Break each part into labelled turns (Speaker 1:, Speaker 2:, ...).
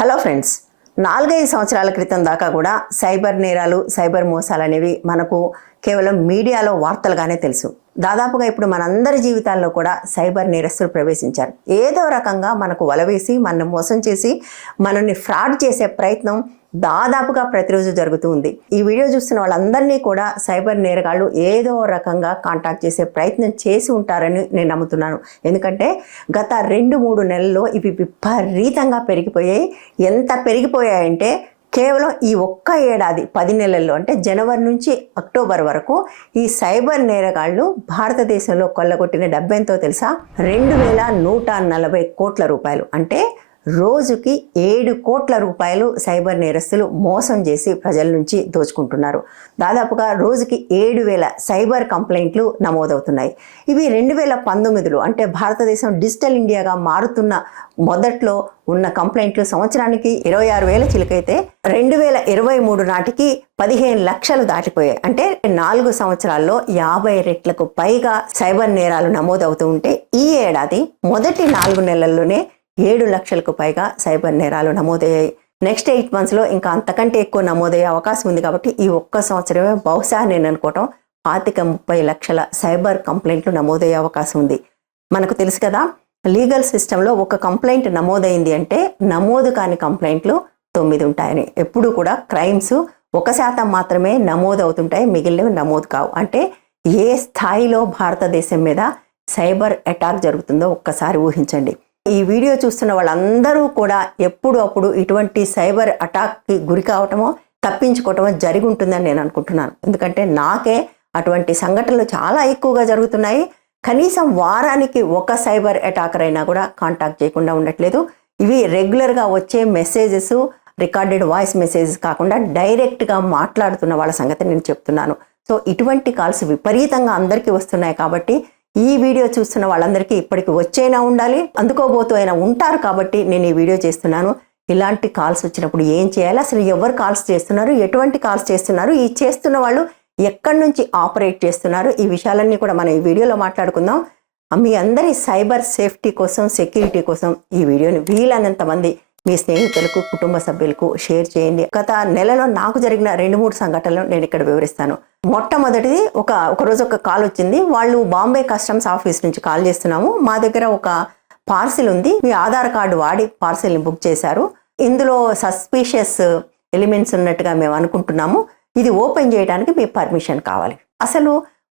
Speaker 1: Hello friends నాలుగైదు సంవత్సరాల క్రితం దాకా కూడా సైబర్ నేరాలు సైబర్ మోసాలు అనేవి మనకు కేవలం మీడియాలో వార్తలుగానే తెలుసు. దాదాపుగా ఇప్పుడు మనందరి జీవితాల్లో కూడా సైబర్ నేరస్తులు ప్రవేశించారు. ఏదో రకంగా మనకు వలవేసి మనల్ని మోసం చేసి మనల్ని ఫ్రాడ్ చేసే ప్రయత్నం దాదాపుగా ప్రతిరోజు జరుగుతూ ఉంది. ఈ వీడియో చూస్తున్న వాళ్ళందరినీ కూడా సైబర్ నేరగాళ్ళు ఏదో రకంగా కాంటాక్ట్ చేసే ప్రయత్నం చేసి ఉంటారని నేను నమ్ముతున్నాను. ఎందుకంటే గత రెండు మూడు నెలల్లో ఇవి విపరీతంగా పెరిగిపోయాయి. ఎంత పెరిగిపోయాయంటే కేవలం ఈ ఒక్క ఏడాది పది నెలల్లో అంటే జనవరి నుంచి అక్టోబర్ వరకు ఈ సైబర్ నేరగాళ్ళు భారతదేశంలో కొల్లగొట్టిన డబ్బెంతో తెలుసా? రెండు వేల నూట నలభై కోట్ల రూపాయలు. అంటే రోజుకి ఏడు కోట్ల రూపాయలు సైబర్ నేరస్తులు మోసం చేసి ప్రజల నుంచి దోచుకుంటున్నారు. దాదాపుగా రోజుకి ఏడు వేల సైబర్ కంప్లైంట్లు నమోదవుతున్నాయి. ఇవి రెండు వేల పంతొమ్మిదిలో అంటే భారతదేశం డిజిటల్ ఇండియాగా మారుతున్న మొదట్లో ఉన్న కంప్లైంట్లు సంవత్సరానికి ఇరవై ఆరు వేల చిలుకైతే రెండు వేల ఇరవై మూడు నాటికి పదిహేను లక్షలు దాటిపోయాయి. అంటే నాలుగు సంవత్సరాల్లో యాభై రెట్లకు పైగా సైబర్ నేరాలు నమోదవుతూ ఉంటే ఈ ఏడాది మొదటి నాలుగు నెలల్లోనే ఏడు లక్షలకు పైగా సైబర్ నేరాలు నమోదయ్యాయి. నెక్స్ట్ ఎయిట్ మంత్స్లో ఇంకా అంతకంటే ఎక్కువ నమోదయ్యే అవకాశం ఉంది కాబట్టి ఈ ఒక్క సంవత్సరమే బహుశా నేను అనుకోవటం పాతిక ముప్పై లక్షల సైబర్ కంప్లైంట్లు నమోదయ్యే అవకాశం ఉంది. మనకు తెలుసు కదా లీగల్ సిస్టంలో ఒక కంప్లైంట్ నమోదైంది అంటే నమోదు కాని కంప్లైంట్లు తొమ్మిది ఉంటాయని. ఎప్పుడు కూడా క్రైమ్స్ ఒక శాతం మాత్రమే నమోదు అవుతుంటాయి మిగిలినవి నమోదు కావు. అంటే ఏ స్థాయిలో భారతదేశం మీద సైబర్ అటాక్ జరుగుతుందో ఒక్కసారి ఊహించండి. ఈ వీడియో చూస్తున్న వాళ్ళందరూ కూడా ఎప్పుడు అప్పుడు ఇటువంటి సైబర్ అటాక్కి గురి కావటమో తప్పించుకోవటమో జరిగి ఉంటుందని నేను అనుకుంటున్నాను. ఎందుకంటే నాకే అటువంటి సంఘటనలు చాలా ఎక్కువగా జరుగుతున్నాయి. కనీసం వారానికి ఒక సైబర్ అటాకర్ అయినా కూడా కాంటాక్ట్ చేయకుండా ఉండట్లేదు. ఇవి రెగ్యులర్గా వచ్చే మెసేజెస్ రికార్డెడ్ వాయిస్ మెసేజెస్ కాకుండా డైరెక్ట్గా మాట్లాడుతున్న వాళ్ళ సంగతి నేను చెప్తున్నాను. సో ఇటువంటి కాల్స్ విపరీతంగా అందరికీ వస్తున్నాయి కాబట్టి ఈ వీడియో చూస్తున్న వాళ్ళందరికీ ఇప్పటికి వచ్చైనా ఉండాలి అందుకోబోతూ అయినా ఉంటారు కాబట్టి నేను ఈ వీడియో చేస్తున్నాను. ఇలాంటి కాల్స్ వచ్చినప్పుడు ఏం చేయాలి? అసలు ఎవరు కాల్స్ చేస్తున్నారు? ఎటువంటి కాల్స్ చేస్తున్నారు? ఈ చేస్తున్న వాళ్ళు ఎక్కడి నుంచి ఆపరేట్ చేస్తున్నారు? ఈ విషయాలన్నీ కూడా మనం ఈ వీడియోలో మాట్లాడుకుందాం. మీ అందరి సైబర్ సేఫ్టీ కోసం సెక్యూరిటీ కోసం ఈ వీడియోని వీలైనంత మంది మీ స్నేహితులకు కుటుంబ సభ్యులకు షేర్ చేయండి. గత నెలలో నాకు జరిగిన రెండు మూడు సంఘటనలు నేను ఇక్కడ వివరిస్తాను. మొట్టమొదటిది ఒక ఒక రోజు ఒక కాల్ వచ్చింది. వాళ్ళు బాంబే కస్టమ్స్ ఆఫీస్ నుంచి కాల్ చేస్తున్నాము. మా దగ్గర ఒక పార్సిల్ ఉంది. మీ ఆధార్ కార్డు వాడి పార్సిల్ని బుక్ చేశారు. ఇందులో సస్పీషియస్ ఎలిమెంట్స్ ఉన్నట్టుగా మేము అనుకుంటున్నాము. ఇది ఓపెన్ చేయడానికి మీ పర్మిషన్ కావాలి. అసలు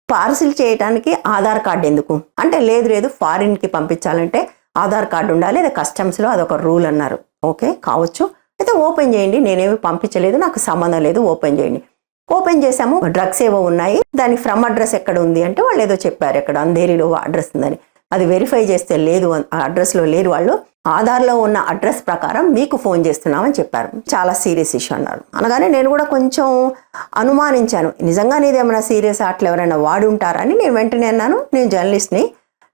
Speaker 1: పార్సిల్ చేయడానికి ఆధార్ కార్డు ఎందుకు? అంటే లేదు లేదు ఫారిన్కి పంపించాలంటే ఆధార్ కార్డు ఉండాలి అది కస్టమ్స్లో అదొక రూల్ అన్నారు. ఓకే? కావచ్చు. అయితే ఓపెన్ చేయండి. నేనేమి పంపించలేదు. నాకు సంబంధం లేదు. ఓపెన్ చేయండి. ఓపెన్ చేసాము డ్రగ్స్ ఏవో ఉన్నాయి. దాని ఫ్రమ్ అడ్రస్ ఎక్కడ ఉంది అంటే వాళ్ళు ఏదో చెప్పారు ఎక్కడ. అంధేరిలో అడ్రస్ ఉందని. అది వెరిఫై చేస్తే లేదు ఆ అడ్రస్లో లేరు వాళ్ళు. ఆధార్లో ఉన్న అడ్రస్ ప్రకారం మీకు ఫోన్ చేస్తున్నామని చెప్పారు. చాలా సీరియస్ ఇష్యూ అన్నారు. అనగానే నేను కూడా కొంచెం అనుమానించాను. నిజంగానే ఇది ఏమైనా సీరియస్ అట్లా ఎవరైనా వాడి ఉంటారని నేను వెంటనే అన్నాను. నేను జర్నలిస్ట్ని.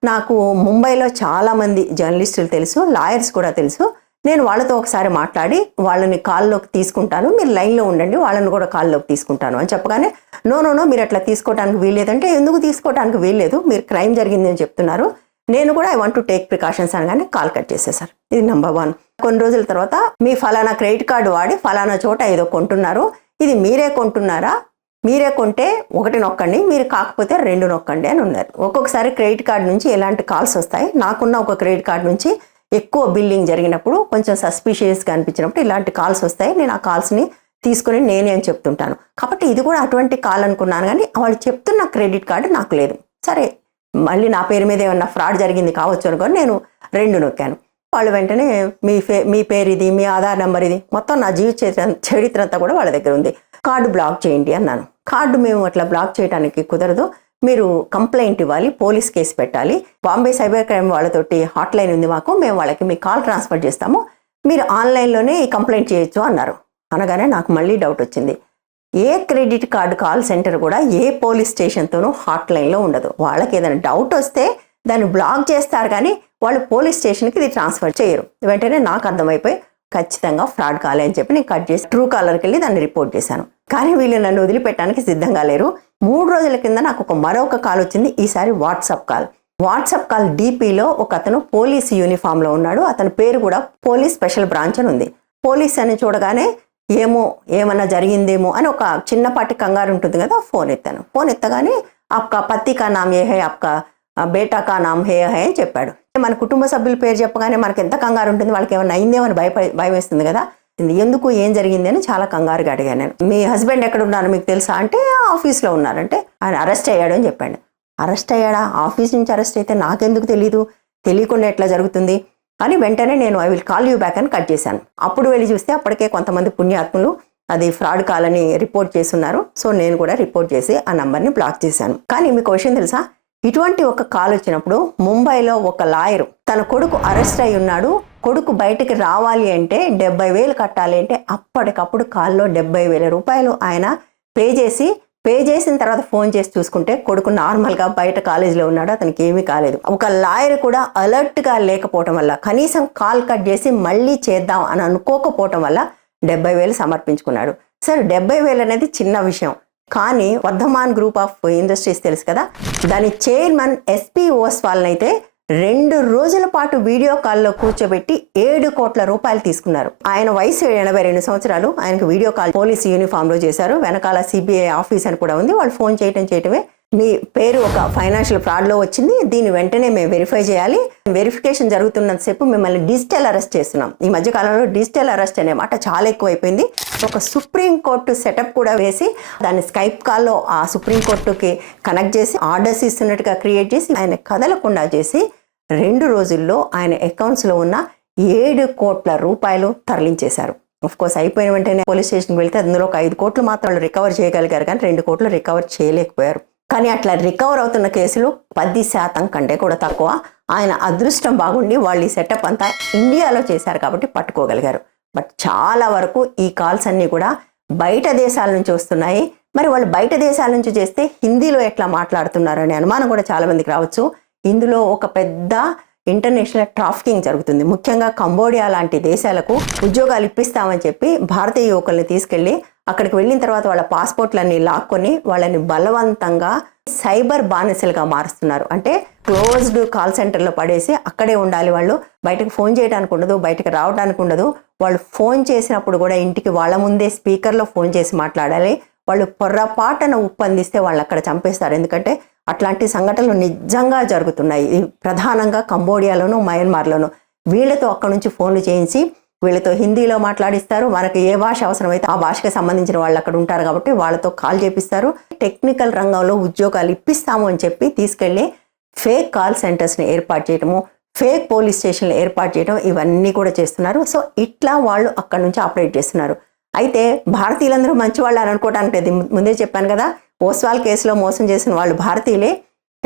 Speaker 1: నాకు ముంబైలో చాలామంది జర్నలిస్టులు తెలుసు. లాయర్స్ కూడా తెలుసు. నేను వాళ్ళతో ఒకసారి మాట్లాడి వాళ్ళని కాల్లోకి తీసుకుంటాను. మీరు లైన్లో ఉండండి వాళ్ళని కూడా కాల్లోకి తీసుకుంటాను అని చెప్పగానే నో నో నో మీరు అట్లా తీసుకోవడానికి వీల్లేదంటే ఎందుకు తీసుకోవడానికి వీల్లేదు? మీరు క్రైమ్ జరిగింది అని చెప్తున్నారు. నేను కూడా I want to take precautions అనగానే కాల్ కట్ చేసేసారు ఇది నెంబర్ వన్ కొన్ని రోజుల తర్వాత మీ ఫలానా క్రెడిట్ కార్డు వాడి ఫలానా చోట ఏదో కొంటున్నారు. ఇది మీరే కొంటున్నారా? మీరే కొంటే ఒకటి నొక్కండి మీరు కాకపోతే రెండు నొక్కండి అని ఉన్నారు. ఒక్కొక్కసారి క్రెడిట్ కార్డు నుంచి ఎలాంటి కాల్స్ వస్తాయి? నాకున్న ఒక క్రెడిట్ కార్డు నుంచి ఎక్కువ బిల్లింగ్ జరిగినప్పుడు కొంచెం సస్పిషియస్గా అనిపించినప్పుడు ఇలాంటి కాల్స్ వస్తాయి. నేను ఆ కాల్స్ని తీసుకుని నేనే అని చెప్తుంటాను. కాబట్టి ఇది కూడా అటువంటి కాల్ అనుకున్నాను కానీ వాళ్ళు చెప్తున్న క్రెడిట్ కార్డు నాకు లేదు. సరే మళ్ళీ నా పేరు మీద ఏమన్నా ఫ్రాడ్ జరిగింది కావచ్చు అనుకొని నేను రెండు నొక్కాను. వాళ్ళు వెంటనే మీ ఫే మీ పేరు ఇది మీ ఆధార్ నెంబర్ ఇది మొత్తం నా జీవిత చరిత్ర చరిత్ర అంతా కూడా వాళ్ళ దగ్గర ఉంది. కార్డు బ్లాక్ చేయండి అన్నాను. కార్డు మేము అట్లా బ్లాక్ చేయడానికి కుదరదు. మీరు కంప్లైంట్ ఇవ్వాలి పోలీస్ కేసు పెట్టాలి. బాంబే సైబర్ క్రైమ్ వాళ్ళతోటి హాట్ లైన్ ఉంది మాకు మేము వాళ్ళకి మీ కాల్ ట్రాన్స్ఫర్ చేస్తాము. మీరు ఆన్లైన్లోనే ఈ కంప్లైంట్ చేయొచ్చు అన్నారు. అనగానే నాకు మళ్ళీ డౌట్ వచ్చింది. ఏ క్రెడిట్ కార్డు కాల్ సెంటర్ కూడా ఏ పోలీస్ స్టేషన్తోనూ హాట్ లైన్లో ఉండదు. వాళ్ళకి ఏదైనా డౌట్ వస్తే దాన్ని బ్లాక్ చేస్తారు కానీ వాళ్ళు పోలీస్ స్టేషన్కి ఇది ట్రాన్స్ఫర్ చేయరు. వెంటనే నాకు అర్థమైపోయి ఖచ్చితంగా ఫ్రాడ్ కాలే అని చెప్పి నేను కట్ చేసి ట్రూ కాలర్కి వెళ్ళి దాన్ని రిపోర్ట్ చేశాను. కానీ వీళ్ళు నన్ను వదిలిపెట్టడానికి సిద్ధంగా లేరు. మూడు రోజుల కింద నాకు ఒక మరొక కాల్ వచ్చింది ఈసారి వాట్సాప్ కాల్. వాట్సాప్ కాల్ డీపీలో ఒక అతను పోలీస్ యూనిఫామ్లో ఉన్నాడు అతని పేరు కూడా పోలీస్ స్పెషల్ బ్రాంచ్ అని ఉంది. పోలీస్ అని చూడగానే ఏమో ఏమన్నా జరిగిందేమో అని ఒక చిన్నపాటి కంగారు ఉంటుంది కదా ఫోన్ ఎత్తాను. ఫోన్ ఎత్తగానే ఆప్కా పత్తి కా నామ్ ఏ హై ఆప్కా ఆ, బేటా కా నామ్ హే హై అని చెప్పాడు. మన కుటుంబ సభ్యుల పేరు చెప్పగానే మనకి ఎంత కంగారు ఉంటుంది వాళ్ళకి ఏమైనా అయిందేమో అని భయపడి భయం వేస్తుంది కదా. ఎందుకు ఏం జరిగింది అని చాలా కంగారుగా అడిగాను నేను. మీ హస్బెండ్ ఎక్కడ ఉన్నారు మీకు తెలుసా అంటే ఆఫీస్లో ఉన్నారంటే ఆయన అరెస్ట్ అయ్యాడు అని చెప్పాడు. అరెస్ట్ అయ్యాడా? ఆఫీస్ నుంచి అరెస్ట్ అయితే నాకెందుకు తెలీదు. తెలియకుండా ఎట్లా జరుగుతుంది? అని వెంటనే నేను I will call you back అని కట్ చేశాను. అప్పుడు వెళ్ళి చూస్తే అప్పటికే కొంతమంది పుణ్యాత్ములు అది ఫ్రాడ్ కాలని రిపోర్ట్ చేస్తున్నారు. సో నేను కూడా రిపోర్ట్ చేసి ఆ నంబర్ని బ్లాక్ చేశాను. కానీ మీకు విషయం తెలుసా? ఇటువంటి ఒక కాల్ వచ్చినప్పుడు ముంబైలో ఒక లాయర్ తన కొడుకు అరెస్ట్ అయి ఉన్నాడు. కొడుకు బయటికి రావాలి అంటే డెబ్బై వేలు కట్టాలి అంటే అప్పటికప్పుడు కాల్లో డెబ్బై వేల రూపాయలు ఆయన పే చేసి పే చేసిన తర్వాత ఫోన్ చేసి చూసుకుంటే కొడుకు నార్మల్గా బయట కాలేజీలో ఉన్నాడు అతనికి ఏమీ కాలేదు. ఒక లాయర్ కూడా అలర్ట్గా లేకపోవటం వల్ల కనీసం కాల్ కట్ చేసి మళ్ళీ చేద్దాం అని అనుకోకపోవటం వల్ల డెబ్బై వేలు సమర్పించుకున్నాడు. సరే డెబ్బై వేలు అనేది చిన్న విషయం. కానీ వర్ధమాన్ గ్రూప్ ఆఫ్ ఇండస్ట్రీస్ తెలుసు కదా? దాని చైర్మన్ ఎస్పీ ఓస్వాల్ని అయితే రెండు రోజుల పాటు వీడియో కాల్లో కూర్చోబెట్టి ఏడు కోట్ల రూపాయలు తీసుకున్నారు. ఆయన వయసు ఎనభై రెండు సంవత్సరాలు. ఆయనకు వీడియో కాల్ పోలీస్ యూనిఫామ్లో చేశారు. వెనకాల సిబిఐ ఆఫీస్ అని కూడా ఉంది. వాళ్ళు ఫోన్ చేయటం చేయటమే మీ పేరు ఒక ఫైనాన్షియల్ ఫ్రాడ్లో వచ్చింది దీన్ని వెంటనే మేము వెరిఫై చేయాలి. వెరిఫికేషన్ జరుగుతున్నంతసేపు మిమ్మల్ని డిజిటల్ అరెస్ట్ చేస్తున్నాం. ఈ మధ్య కాలంలో డిజిటల్ అరెస్ట్ అనే మాట చాలా ఎక్కువైపోయింది. ఒక సుప్రీం కోర్టు సెటప్ కూడా వేసి దాన్ని స్కైప్ కాల్లో ఆ సుప్రీం కోర్టుకి కనెక్ట్ చేసి ఆర్డర్స్ ఇస్తున్నట్టుగా క్రియేట్ చేసి ఆయన కదలకుండా చేసి రెండు రోజుల్లో ఆయన అకౌంట్స్లో ఉన్న ఏడు కోట్ల రూపాయలు తరలించేశారు. కోర్స్ అయిపోయిన వెంటనే పోలీస్ స్టేషన్కి వెళ్తే అందులో ఒక ఐదు కోట్లు మాత్రం రికవర్ చేయగలిగారు కానీ రెండు కోట్లు రికవర్ చేయలేకపోయారు. కానీ అట్లా రికవర్ అవుతున్న కేసులు పది శాతం కంటే కూడా తక్కువ. ఆయన అదృష్టం బాగుండి వాళ్ళు ఈ సెటప్ అంతా ఇండియాలో చేశారు కాబట్టి పట్టుకోగలిగారు. బట్ చాలా వరకు ఈ కాల్స్ అన్నీ కూడా బయట దేశాల నుంచి వస్తున్నాయి. మరి వాళ్ళు బయట దేశాల నుంచి చేస్తే హిందీలో ఎట్లా మాట్లాడుతున్నారు అనే అనుమానం కూడా చాలా మందికి రావచ్చు. ఇందులో ఒక పెద్ద ఇంటర్నేషనల్ ట్రాఫికింగ్ జరుగుతుంది. ముఖ్యంగా కంబోడియా లాంటి దేశాలకు ఉద్యోగాలు ఇప్పిస్తామని చెప్పి భారతీయ యువకుల్ని తీసుకెళ్ళి అక్కడికి వెళ్ళిన తర్వాత వాళ్ళ పాస్పోర్ట్లన్నీ లాక్కొని వాళ్ళని బలవంతంగా సైబర్ బానిసలుగా మారుస్తున్నారు. అంటే క్లోజ్డ్ కాల్ సెంటర్లో పడేసి అక్కడే ఉండాలి వాళ్ళు. బయటకు ఫోన్ చేయడానికి ఉండదు బయటకు రావడానికి ఉండదు. వాళ్ళు ఫోన్ చేసినప్పుడు కూడా ఇంటికి వాళ్ళ ముందే స్పీకర్లో ఫోన్ చేసి మాట్లాడాలి. వాళ్ళు పొర్రపాటున ఉప్పందిస్తే వాళ్ళు అక్కడ చంపేస్తారు. ఎందుకంటే అట్లాంటి సంఘటనలు నిజంగా జరుగుతున్నాయి. ప్రధానంగా కంబోడియాలోను మయన్మార్లోను. వీళ్ళతో అక్కడ నుంచి ఫోన్లు చేయించి వీళ్ళతో హిందీలో మాట్లాడిస్తారు. మనకి ఏ భాష అవసరమైతే ఆ భాషకి సంబంధించిన వాళ్ళు అక్కడ ఉంటారు కాబట్టి వాళ్ళతో కాల్ చేపిస్తారు. టెక్నికల్ రంగంలో ఉద్యోగాలు ఇప్పిస్తాము అని చెప్పి తీసుకెళ్ళి ఫేక్ కాల్ సెంటర్స్ని ఏర్పాటు చేయడము ఫేక్ పోలీస్ స్టేషన్లు ఏర్పాటు చేయడం ఇవన్నీ కూడా చేస్తున్నారు. సో ఇట్లా వాళ్ళు అక్కడ నుంచి ఆపరేట్ చేస్తున్నారు. అయితే భారతీయులందరూ మంచి వాళ్ళు అని అనుకోవడానికి ముందే చెప్పాను కదా ఓస్వాల్ కేసులో మోసం చేసిన వాళ్ళు భారతీయులే.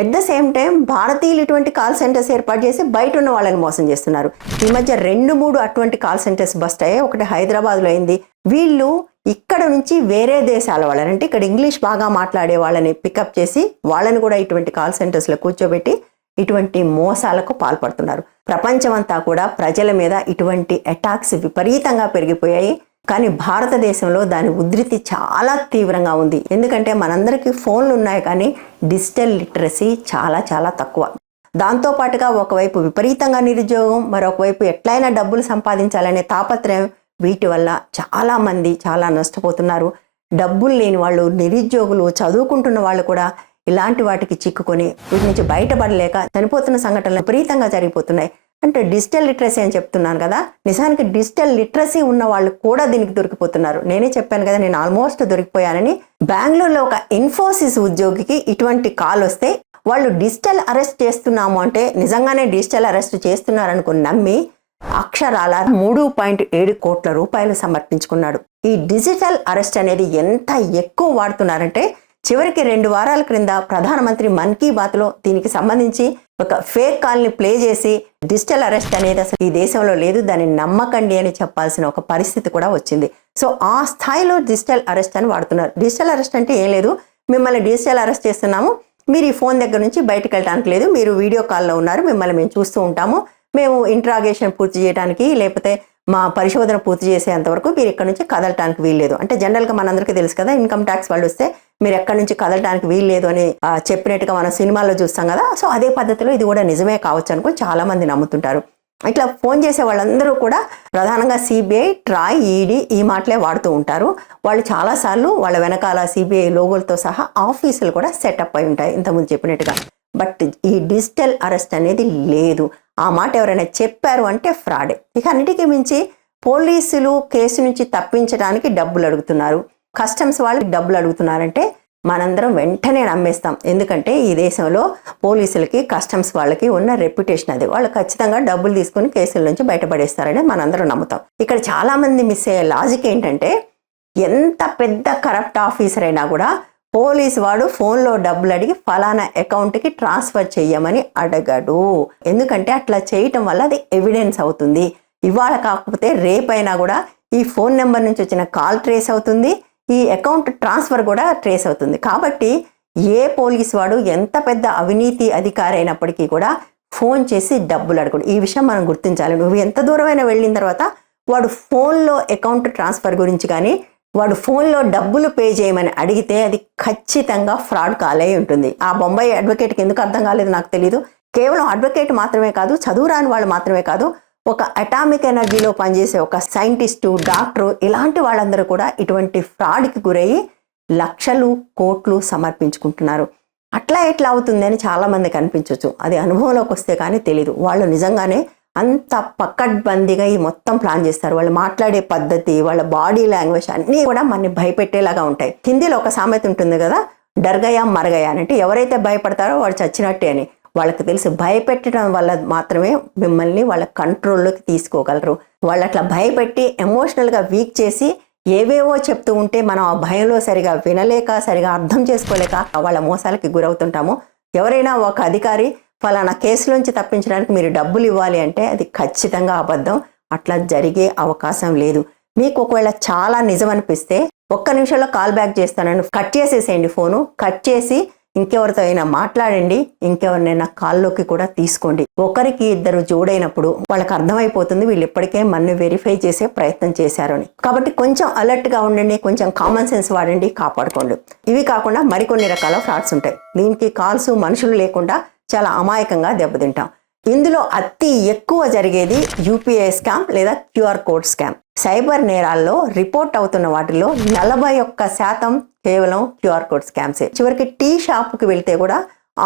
Speaker 1: ఎట్ ద సేమ్ టైం భారతీయులు ఇటువంటి కాల్ సెంటర్స్ ఏర్పాటు చేసి బయట ఉన్న వాళ్ళని మోసం చేస్తున్నారు. ఈ మధ్య రెండు మూడు అటువంటి కాల్ సెంటర్స్ బస్ట్ అయ్యాయి. ఒకటి హైదరాబాద్లో అయింది. వీళ్ళు ఇక్కడ నుంచి వేరే దేశాల వాళ్ళని అంటే ఇక్కడ ఇంగ్లీష్ బాగా మాట్లాడే వాళ్ళని పికప్ చేసి వాళ్ళని కూడా ఇటువంటి కాల్ సెంటర్స్లో కూర్చోబెట్టి ఇటువంటి మోసాలకు పాల్పడుతున్నారు. ప్రపంచమంతా కూడా ప్రజల మీద ఇటువంటి అటాక్స్ విపరీతంగా పెరిగిపోయాయి. కానీ భారతదేశంలో దాని ఉధృతి చాలా తీవ్రంగా ఉంది. ఎందుకంటే మనందరికీ ఫోన్లు ఉన్నాయి కానీ డిజిటల్ లిటరసీ చాలా చాలా తక్కువ. దాంతో పాటుగా ఒకవైపు విపరీతంగా నిరుద్యోగం మరొకవైపు ఎట్లయినా డబ్బులు సంపాదించాలనే తాపత్రయం వీటి వల్ల చాలామంది చాలా నష్టపోతున్నారు. డబ్బులు లేని వాళ్ళు నిరుద్యోగులు చదువుకుంటున్న వాళ్ళు కూడా ఇలాంటి వాటికి చిక్కుకొని వీటి నుంచి బయటపడలేక చనిపోతున్న సంఘటనలు విపరీతంగా జరిగిపోతున్నాయి. అంటే డిజిటల్ లిటరసీ అని చెప్తున్నాను కదా నిజానికి డిజిటల్ లిటరసీ ఉన్న వాళ్ళు కూడా దీనికి దొరికిపోతున్నారు. నేనే చెప్పాను కదా నేను ఆల్మోస్ట్ దొరికిపోయానని. బెంగళూరులో ఒక ఇన్ఫోసిస్ ఉద్యోగికి ఇటువంటి కాల్ వస్తే వాళ్ళు డిజిటల్ అరెస్ట్ చేస్తున్నాము అంటే నిజంగానే డిజిటల్ అరెస్ట్ చేస్తున్నారనుకుని నమ్మి అక్షరాల మూడు పాయింట్ ఏడు కోట్ల రూపాయలు సమర్పించుకున్నాడు. ఈ డిజిటల్ అరెస్ట్ అనేది ఎంత ఎక్కువ వాడుతున్నారంటే చివరికి రెండు వారాల క్రింద ప్రధానమంత్రి మన్ కీ బాత్లో దీనికి సంబంధించి ఒక ఫేక్ కాల్ని ప్లే చేసి డిజిటల్ అరెస్ట్ అనేది అసలు ఈ దేశంలో లేదు దాన్ని నమ్మకండి అని చెప్పాల్సిన ఒక పరిస్థితి కూడా వచ్చింది. సో ఆ స్థాయిలో డిజిటల్ అరెస్ట్ అని వాడుతున్నారు. డిజిటల్ అరెస్ట్ అంటే ఏం లేదు. మిమ్మల్ని డిజిటల్ అరెస్ట్ చేస్తున్నాము. మీరు ఈ ఫోన్ దగ్గర నుంచి బయటకు వెళ్ళడానికి లేదు. మీరు వీడియో కాల్లో ఉన్నారు. మిమ్మల్ని మేము చూస్తూ ఉంటాము. మేము ఇంట్రాగేషన్ పూర్తి చేయడానికి లేకపోతే మా పరిశోధన పూర్తి చేసేంత వరకు మీరు ఇక్కడ నుంచి కదలటానికి వీల్లేదు. అంటే జనరల్గా మనందరికీ తెలుసు కదా ఇన్కమ్ ట్యాక్స్ వాళ్ళు వస్తే మీరు ఎక్కడి నుంచి కదలటానికి వీల్లేదు అని చెప్పినట్టుగా మనం సినిమాల్లో చూస్తాం కదా సో అదే పద్ధతిలో ఇది కూడా నిజమే కావచ్చు అనుకుని చాలామంది నమ్ముతుంటారు. ఇట్లా ఫోన్ చేసే వాళ్ళందరూ కూడా ప్రధానంగా సిబిఐ ట్రాయ్ ఈడీ ఈ మాటలే వాడుతూ ఉంటారు. వాళ్ళు చాలాసార్లు వాళ్ళ వెనకాల సిబిఐ లోగోలతో సహా ఆఫీసులు కూడా సెటప్ అయి ఉంటాయి ఇంతకుముందు చెప్పినట్టుగా. బట్ ఈ డిజిటల్ అరెస్ట్ అనేది లేదు. ఆ మాట ఎవరైనా చెప్పారు అంటే ఫ్రాడే. ఇక అన్నిటికీ మించి పోలీసులు కేసు నుంచి తప్పించడానికి డబ్బులు అడుగుతున్నారు. కస్టమ్స్ వాళ్ళు డబ్బులు అడుగుతున్నారంటే మనందరం వెంటనే నమ్మేస్తాం. ఎందుకంటే ఈ దేశంలో పోలీసులకి కస్టమ్స్ వాళ్ళకి ఉన్న రెప్యుటేషన్ అది. వాళ్ళు ఖచ్చితంగా డబ్బులు తీసుకుని కేసుల నుంచి బయటపడేస్తారని మనందరం నమ్ముతాం. ఇక్కడ చాలామంది మిస్ అయ్యే లాజిక్ ఏంటంటే ఎంత పెద్ద కరప్ట్ ఆఫీసర్ అయినా కూడా పోలీస్ వాడు ఫోన్లో డబ్బులు అడిగి ఫలానా అకౌంట్కి ట్రాన్స్ఫర్ చేయమని అడగడు. ఎందుకంటే అట్లా చేయటం వల్ల అది ఎవిడెన్స్ అవుతుంది. ఇవాళ కాకపోతే రేపైనా కూడా ఈ ఫోన్ నెంబర్ నుంచి వచ్చిన కాల్ ట్రేస్ అవుతుంది. ఈ అకౌంట్ ట్రాన్స్ఫర్ కూడా ట్రేస్ అవుతుంది. కాబట్టి ఏ పోలీస్ వాడు ఎంత పెద్ద అవినీతి అధికారి అయినప్పటికీ కూడా ఫోన్ చేసి డబ్బులు అడగడు ఈ విషయం మనం గుర్తించాలి. నువ్వు ఎంత దూరమైనా వెళ్ళిన తర్వాత వాడు ఫోన్లో అకౌంట్ ట్రాన్స్ఫర్ గురించి కానీ వాడు ఫోన్లో డబ్బులు పే చేయమని అడిగితే అది ఖచ్చితంగా ఫ్రాడ్ కాలే ఉంటుంది. ఆ బొంబాయి అడ్వకేట్కి ఎందుకు అర్థం కాలేదు నాకు తెలియదు కేవలం అడ్వకేట్ మాత్రమే కాదు చదువురాని వాళ్ళు మాత్రమే కాదు ఒక అటామిక్ ఎనర్జీలో పనిచేసే ఒక సైంటిస్టు డాక్టరు ఇలాంటి వాళ్ళందరూ కూడా ఇటువంటి ఫ్రాడ్కి గురయ్యి లక్షలు కోట్లు సమర్పించుకుంటున్నారు. అట్లా ఎట్లా అవుతుందని చాలామందికి అనిపించవచ్చు అది అనుభవంలోకి వస్తే కానీ తెలియదు వాళ్ళు నిజంగానే అంత పక్కడ్బందీగా ఈ మొత్తం ప్లాన్ చేస్తారు. వాళ్ళు మాట్లాడే పద్ధతి వాళ్ళ బాడీ లాంగ్వేజ్ అన్నీ కూడా మనని భయపెట్టేలాగా ఉంటాయి. హిందీలో ఒక సామెత ఉంటుంది కదా డర్గయా మరగయా అని అంటే ఎవరైతే భయపడతారో వాడు చచ్చినట్టే అని. వాళ్ళకి తెలిసి భయపెట్టడం వల్ల మాత్రమే మిమ్మల్ని వాళ్ళ కంట్రోల్లోకి తీసుకోగలరు. వాళ్ళు అట్లా భయపెట్టి ఎమోషనల్గా వీక్ చేసి ఏవేవో చెప్తూ ఉంటే మనం ఆ భయంలో సరిగా వినలేక సరిగా అర్థం చేసుకోలేక వాళ్ళ మోసాలకి గురవుతుంటాము. ఎవరైనా ఒక అధికారి ఫలానా కేసులోంచి తప్పించడానికి మీరు డబ్బులు ఇవ్వాలి అంటే అది ఖచ్చితంగా అబద్ధం. అట్లా జరిగే అవకాశం లేదు. మీకు ఒకవేళ చాలా నిజం అనిపిస్తే ఒక్క నిమిషంలో కాల్ బ్యాక్ చేస్తానని కట్ చేసేసేయండి ఫోను. కట్ చేసి ఇంకెవరితో అయినా మాట్లాడండి. ఇంకెవరినైనా కాల్లోకి కూడా తీసుకోండి. ఒకరికి ఇద్దరు జోడైనప్పుడు వాళ్ళకి అర్థమైపోతుంది. వీళ్ళు ఇప్పటికే మన్ను వెరిఫై చేసే ప్రయత్నం చేశారని. కాబట్టి కొంచెం అలర్ట్గా ఉండండి. కొంచెం కామన్ సెన్స్ వాడండి. కాపాడుకోండి. ఇవి కాకుండా మరికొన్ని రకాల ఫ్రాడ్స్ ఉంటాయి. దీనికి కాల్స్ మనుషులు లేకుండా చాలా అమాయకంగా దెబ్బతింటాం. ఇందులో అతి ఎక్కువ జరిగేది యూపీఐ స్కామ్ లేదా క్యూఆర్ కోడ్ స్కామ్. సైబర్ నేరాల్లో రిపోర్ట్ అవుతున్న వాటిలో నలభై ఒక్క శాతం కేవలం క్యూఆర్ కోడ్ స్కామ్సే. చివరికి టీ షాప్కి వెళ్తే కూడా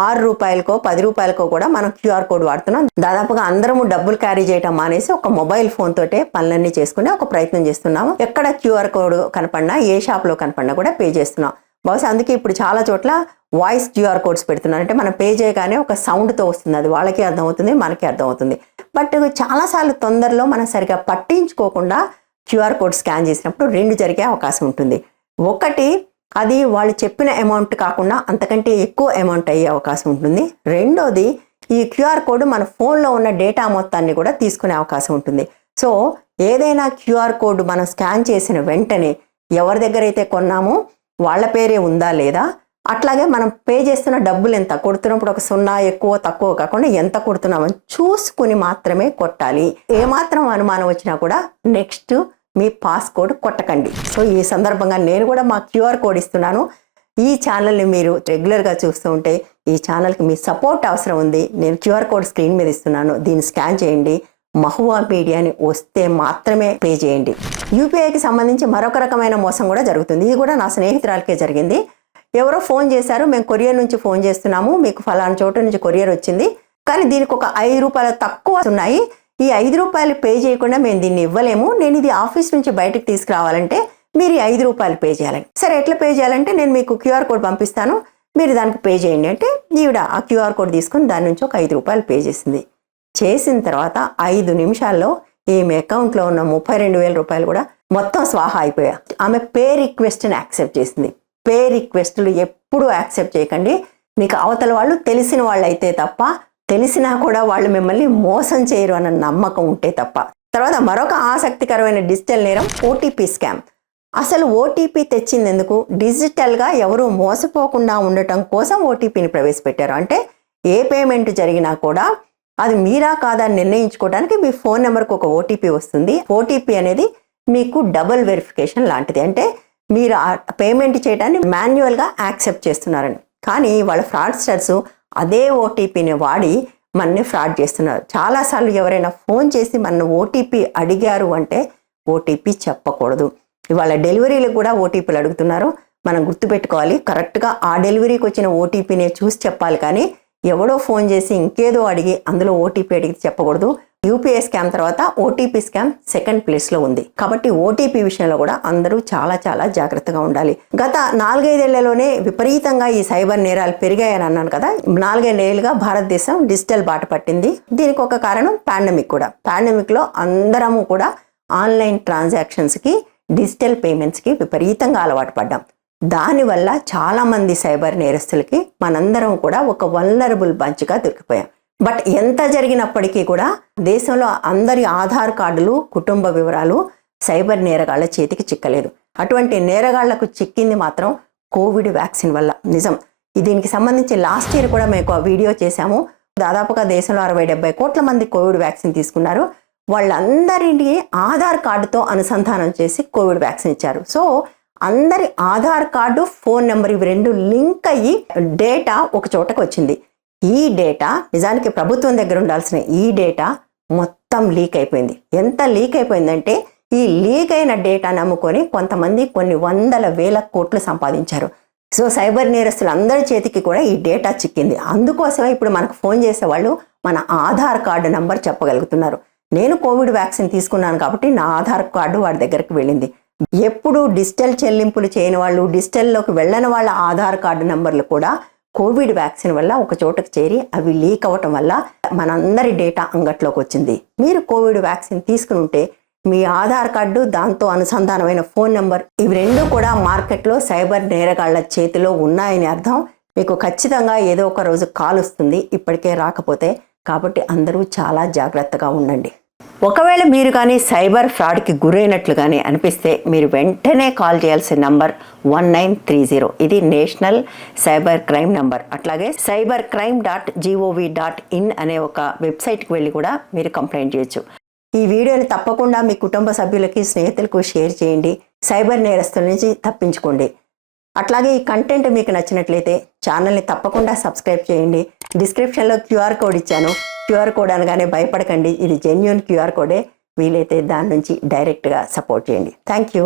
Speaker 1: ఆరు రూపాయలకో పది రూపాయలకో కూడా మనం క్యూఆర్ కోడ్ వాడుతున్నాం. దాదాపుగా అందరము డబ్బులు క్యారీ చేయటం మానేసి ఒక మొబైల్ ఫోన్ తోటే పనులన్నీ చేసుకునే ఒక ప్రయత్నం చేస్తున్నాము. ఎక్కడ క్యూఆర్ కోడ్ కనపడినా ఏ షాప్లో కనపడినా కూడా పే చేస్తున్నాం. బహుశా అందుకే ఇప్పుడు చాలా చోట్ల వాయిస్ క్యూఆర్ కోడ్స్ పెడుతున్నారు. అంటే మనం పే చేయగానే ఒక సౌండ్తో వస్తుంది. అది వాళ్ళకి అర్థమవుతుంది మనకి అర్థమవుతుంది. బట్ చాలాసార్లు తొందరలో మనం సరిగా పట్టించుకోకుండా క్యూఆర్ కోడ్ స్కాన్ చేసినప్పుడు రెండు జరిగే అవకాశం ఉంటుంది. ఒకటి అది వాళ్ళు చెప్పిన అమౌంట్ కాకుండా అంతకంటే ఎక్కువ అమౌంట్ అయ్యే అవకాశం ఉంటుంది. రెండోది ఈ క్యూఆర్ కోడ్ మన ఫోన్లో ఉన్న డేటా మొత్తాన్ని కూడా తీసుకునే అవకాశం ఉంటుంది. సో ఏదైనా క్యూఆర్ కోడ్ మనం స్కాన్ చేసిన వెంటనే ఎవరి దగ్గర అయితే కొన్నామో వాళ్ళ పేరే ఉందా లేదా? అట్లాగే మనం పే చేస్తున్న డబ్బులు ఎంత? కొడుతున్నప్పుడు ఒక సున్నా ఎక్కువ తక్కువ కాకుండా ఎంత కొడుతున్నామని చూసుకుని మాత్రమే కొట్టాలి. ఏమాత్రం అనుమానం వచ్చినా కూడా నెక్స్ట్ మీ పాస్కోడ్ కొట్టకండి. సో ఈ సందర్భంగా నేను కూడా మా క్యూఆర్ కోడ్ ఇస్తున్నాను. ఈ ఛానల్ని మీరు రెగ్యులర్గా చూస్తూ ఉంటే ఈ ఛానల్కి మీ సపోర్ట్ అవసరం ఉంది. నేను క్యూఆర్ కోడ్ స్క్రీన్ మీద ఇస్తున్నాను. దీన్ని స్కాన్ చేయండి. మహువా మీడియాని వస్తే మాత్రమే పే చేయండి. యూపీఐకి సంబంధించి మరొక రకమైన మోసం కూడా జరుగుతుంది. ఇది కూడా నా స్నేహితురాలకే జరిగింది. ఎవరో ఫోన్ చేశారు మేము కొరియర్ నుంచి ఫోన్ చేస్తున్నాము మీకు ఫలానా చోట నుంచి కొరియర్ వచ్చింది. కానీ దీనికి ఒక ఐదు రూపాయలు తక్కువ ఉన్నాయి ఈ ఐదు రూపాయలు పే చేయకుండా మేము దీన్ని ఇవ్వలేము. నేను ఇది ఆఫీస్ నుంచి బయటకు తీసుకురావాలంటే మీరు ఈ ఐదు రూపాయలు పే చేయాలని సరే ఎట్లా పే చేయాలంటే నేను మీకు క్యూఆర్ కోడ్ పంపిస్తాను. మీరు దానికి పే చేయండి అంటే ఈవిడ ఆ క్యూఆర్ కోడ్ తీసుకుని దాని నుంచి ఒక ఐదు రూపాయలు పే చేసింది. చేసిన తర్వాత ఐదు నిమిషాల్లో ఈమె అకౌంట్లో ఉన్న ముప్పై రెండు వేల రూపాయలు కూడా మొత్తం స్వాహా అయిపోయా. ఆమె పే రిక్వెస్ట్ని యాక్సెప్ట్ చేసింది. పే రిక్వెస్ట్లు ఎప్పుడూ యాక్సెప్ట్ చేయకండి. మీకు అవతల వాళ్ళు తెలిసిన వాళ్ళు అయితే తప్ప తెలిసినా కూడా వాళ్ళు మిమ్మల్ని మోసం చేయరు అన్న నమ్మకం ఉంటే తప్ప. తర్వాత మరొక ఆసక్తికరమైన డిజిటల్ నేరం ఓటీపీ స్కామ్. అసలు ఓటీపీ తెచ్చింది ఎందుకు డిజిటల్గా ఎవరు మోసపోకుండా ఉండటం కోసం ఓటీపీని ప్రవేశపెట్టారు. అంటే ఏ పేమెంట్ జరిగినా కూడా అది మీరా కాదా అని నిర్ణయించుకోవడానికి మీ ఫోన్ నెంబర్కి ఒక ఓటీపీ వస్తుంది. ఓటీపీ అనేది మీకు డబుల్ వెరిఫికేషన్ లాంటిది. అంటే మీరు పేమెంట్ చేయడాన్ని మాన్యువల్గా యాక్సెప్ట్ చేస్తున్నారని. కానీ వాళ్ళ ఫ్రాడ్స్టర్స్ అదే ఓటీపీని వాడి మనని ఫ్రాడ్ చేస్తున్నారు. చాలాసార్లు ఎవరైనా ఫోన్ చేసి మన ఓటీపీ అడిగారు అంటే ఓటీపీ చెప్పకూడదు. ఇవాళ డెలివరీలు కూడా ఓటీపీలు అడుగుతున్నారు. మనం గుర్తుపెట్టుకోవాలి. కరెక్ట్గా ఆ డెలివరీకి వచ్చిన ఓటీపీనే చూసి చెప్పాలి కానీ ఎవడో ఫోన్ చేసి ఇంకేదో అడిగి అందులో ఓటీపీ అడిగి చెప్పకూడదు. యూపీఐ స్కామ్ తర్వాత ఓటీపీ స్కామ్ సెకండ్ ప్లేస్లో ఉంది. కాబట్టి ఓటీపీ విషయంలో కూడా అందరూ చాలా చాలా జాగ్రత్తగా ఉండాలి. గత నాలుగైదేళ్ళలోనే విపరీతంగా ఈ సైబర్ నేరాలు పెరిగాయని అన్నాను కదా నాలుగైదేళ్ళుగా భారతదేశం డిజిటల్ బాట పట్టింది. దీనికి ఒక కారణం పాండమిక్ కూడా. పాండమిక్లో అందరము కూడా ఆన్లైన్ ట్రాన్సాక్షన్స్కి డిజిటల్ పేమెంట్స్కి విపరీతంగా అలవాటు పడ్డాం. దానివల్ల చాలామంది సైబర్ నేరస్తులకి మనందరం కూడా ఒక వల్నరబుల్ బంచ్గా దొరికిపోయాం. బట్ ఎంత జరిగినప్పటికీ కూడా దేశంలో అందరి ఆధార్ కార్డులు కుటుంబ వివరాలు సైబర్ నేరగాళ్ళ చేతికి చిక్కలేదు. అటువంటి నేరగాళ్ళకు చిక్కింది మాత్రం కోవిడ్ వ్యాక్సిన్ వల్ల. నిజం. దీనికి సంబంధించి లాస్ట్ ఇయర్ కూడా మేము ఒక వీడియో చేశాము. దాదాపుగా దేశంలో అరవై డెబ్బై కోట్ల మంది కోవిడ్ వ్యాక్సిన్ తీసుకున్నారు. వాళ్ళందరినీ ఆధార్ కార్డుతో అనుసంధానం చేసి కోవిడ్ వ్యాక్సిన్ ఇచ్చారు. సో అందరి ఆధార్ కార్డు ఫోన్ నెంబర్ ఇవి రెండు లింక్ అయ్యి డేటా ఒక చోటకు వచ్చింది. ఈ డేటా నిజానికి ప్రభుత్వం దగ్గర ఉండాల్సిన ఈ డేటా మొత్తం లీక్ అయిపోయింది. ఎంత లీక్ అయిపోయిందంటే ఈ లీక్ అయిన డేటా నమ్ముకొని కొంతమంది కొన్ని వందల వేల కోట్లు సంపాదించారు. సో సైబర్ నేరస్తులు అందరి చేతికి కూడా ఈ డేటా చిక్కింది. అందుకోసమే ఇప్పుడు మనకు ఫోన్ చేసే వాళ్ళు మన ఆధార్ కార్డు నంబర్ చెప్పగలుగుతున్నారు. నేను కోవిడ్ వ్యాక్సిన్ తీసుకున్నాను కాబట్టి నా ఆధార్ కార్డు వాడి దగ్గరికి వెళ్ళింది. ఎప్పుడు డిజిటల్ చెల్లింపులు చేయని వాళ్ళు డిజిటల్లోకి వెళ్ళని వాళ్ళ ఆధార్ కార్డు నంబర్లు కూడా కోవిడ్ వ్యాక్సిన్ వల్ల ఒక చోటకు చేరి అవి లీక్ అవ్వటం వల్ల మనందరి డేటా అంగట్లోకి వచ్చింది. మీరు కోవిడ్ వ్యాక్సిన్ తీసుకుని ఉంటే మీ ఆధార్ కార్డు దాంతో అనుసంధానమైన ఫోన్ నెంబర్ ఇవి రెండు కూడా మార్కెట్లో సైబర్ నేరగాళ్ళ చేతిలో ఉన్నాయని అర్థం. మీకు ఖచ్చితంగా ఏదో ఒక రోజు కాల్ వస్తుంది. ఇప్పటికే రాకపోతే కాబట్టి అందరూ చాలా జాగ్రత్తగా ఉండండి. ఒకవేళ మీరు కానీ సైబర్ ఫ్రాడ్కి గురైనట్లు కానీ అనిపిస్తే మీరు వెంటనే కాల్ చేయాల్సిన number one nine three zero. ఇది నేషనల్ సైబర్ క్రైమ్ నంబర్. అట్లాగే cyber crime dot GOV dot in అనే ఒక వెబ్సైట్కి వెళ్ళి కూడా మీరు కంప్లైంట్ చేయొచ్చు. ఈ వీడియోని తప్పకుండా మీ కుటుంబ సభ్యులకి స్నేహితులకు షేర్ చేయండి. సైబర్ నేరస్తుల నుంచి తప్పించుకోండి. అట్లాగే ఈ కంటెంట్ మీకు నచ్చినట్లయితే ఛానల్ని తప్పకుండా సబ్స్క్రైబ్ చేయండి. డిస్క్రిప్షన్లో క్యూఆర్ కోడ్ ఇచ్చాను. క్యూఆర్ కోడ్ అనగానే భయపడకండి. ఇది జెన్యున్ క్యూఆర్ కోడే వీలైతే దాని నుంచి డైరెక్ట్గా సపోర్ట్ చేయండి. Thank you